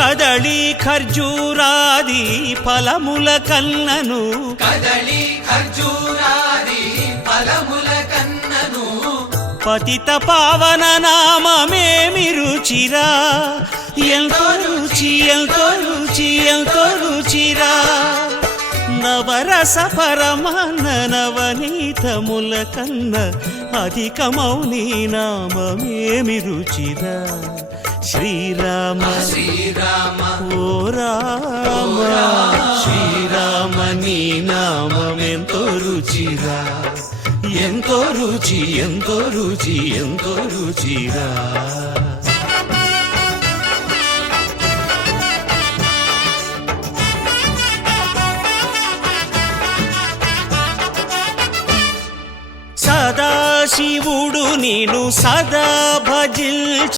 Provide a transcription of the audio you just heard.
కదళి ఖర్జూరాది ఫలముల కన్నను కదళి ఖర్జూరాది ఫలముల కన్నను పతిత పావన నామమేమి రుచిరా ఎంతో రుచి ఎంతో రుచి ఎంతో రుచిరా నవరస పరమాన్న నవనీతముల కన్న అధికమౌ నీ నామమేమి రుచిరా శ్రీరామ శ్రీరామ ఓ రామ శ్రీరామ నీ నామమెంతో రుచిరా ఎంతో రుచి ఎంతో రుచి ఎంతో రుచిరా సదాశివుడు నిన్ను సదా భజిల్చు